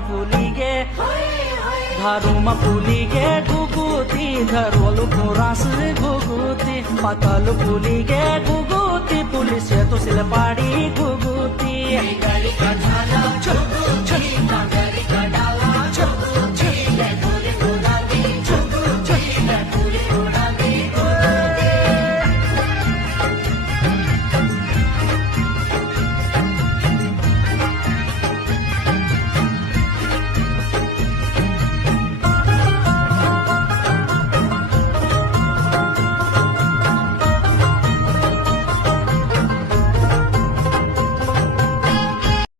pulige Dharuma pulige guguti Dharwalu puras guguti Patalu pulige guguti Pulis ya to sila padi guguti